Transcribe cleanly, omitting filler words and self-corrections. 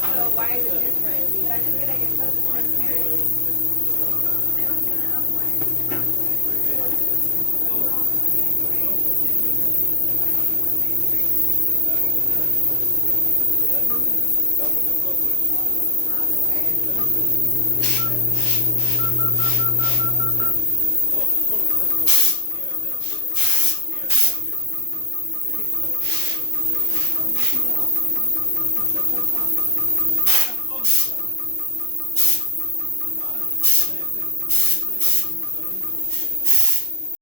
So why is it different? Did I just get it because it's transparent?